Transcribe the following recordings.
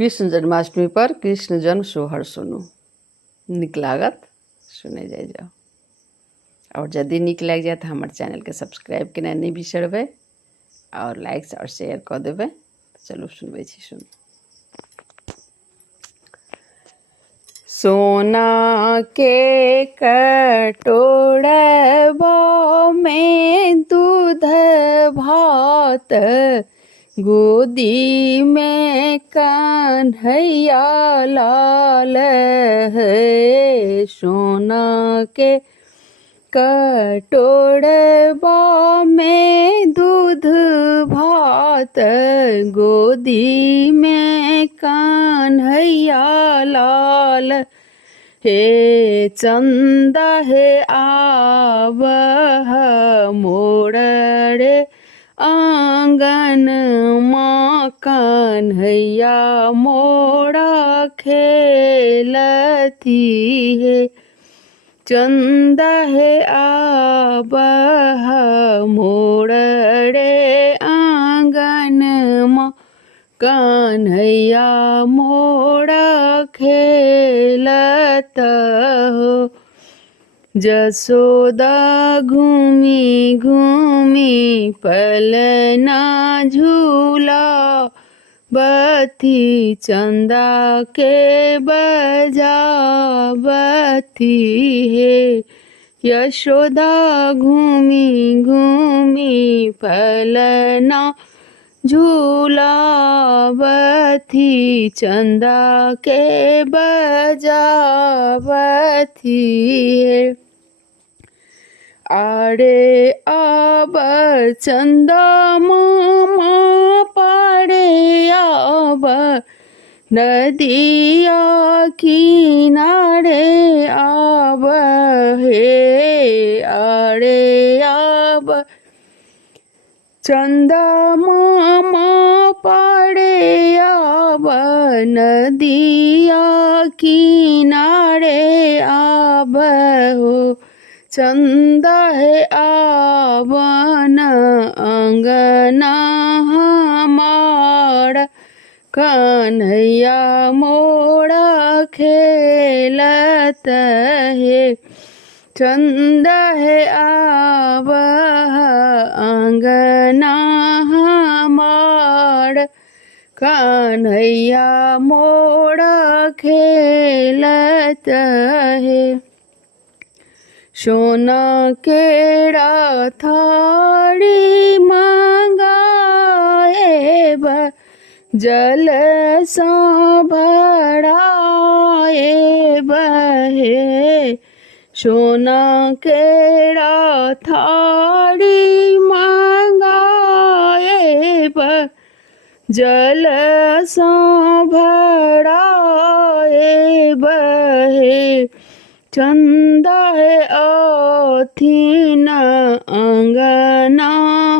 कृष्ण जन्माष्टमी पर कृष्ण जन्म सोहर सुनू। निक लागत सुने जाए जाओ। और जदि निक लग जाए तो हमारे चैनल के सब्सक्राइब केना नहीं बिसरबे और लाइक और शेयर कर देवे। चलो सुनबे छी। सुन। सोना के कटोरबा में दूध भात, गोदी में कन्हैया लाल है। सोना के कटोरबा में दूध भात, गोदी में कन्हैया लाल हे। चंदा हे आवह मोर रे आंगन माँ, कन्हैया मोरा खेलती है। चंदा है आवह मोर रे आंगन माँ, कन्हैया मोरा खेलत हो। जसोदा घूमी घूमी पलना झूला, बती चंदा के बजावती है। यशोदा घूमी घूमी पलना झूलावती, चंदा के बजावती है। आड़े आब चंदा मामा पाड़े आब, नदिया किनारे आब हे। आड़े आब चंदा मामा पाड़े आब, नदिया किनारे आब हो। चंदा है आवन अंगना हमारा, कन्हैया मोरा खेलत है। चंदा है आवह अंगना हमार, कन्हैया मोरा खेलत है। सोना केरा थारी मंगाएब, जल सो भराएब हे। सोना केरा थारी मंगाएब, जल सो भराएब हे। चंदा है अथिन अंगना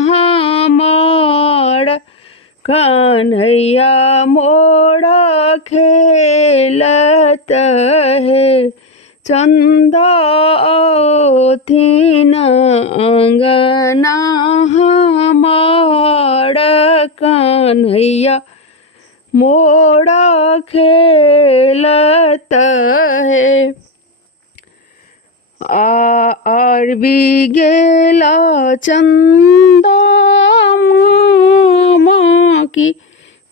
हमार, कन्हैया मोरा खेलत है। चंदा अथिन अंगना हमार, कन्हैया मोरा खेलत है। आरबी गेला चंदा मामा की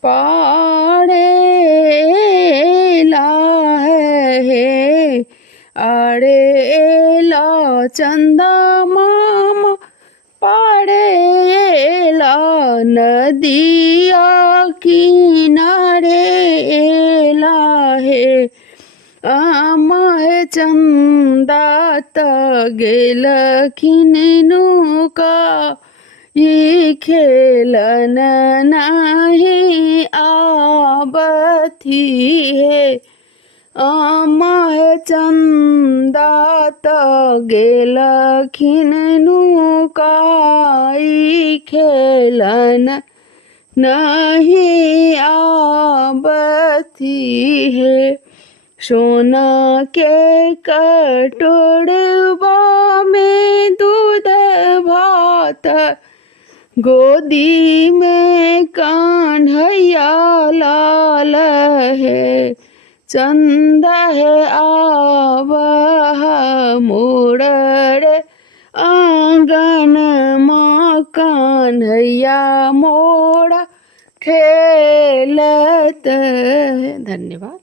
पाड़ेला है। आड़ेला चंदा मामा पाड़ेला, नदिया किनारे एला है। आमाय चंदा त गेलखिन नुका, ई खेलन नहीं आबथी है। आमाय चंदा त गेलखिन नुका, ई खेलन नहीं आबथी है। सोना के कटोरबा में दूध भात, गोदी में कन्हैया लाल है चंदा है आवह मोड़ रे आंगन माँ कान्हैया मोड़ा खेलत है। धन्यवाद।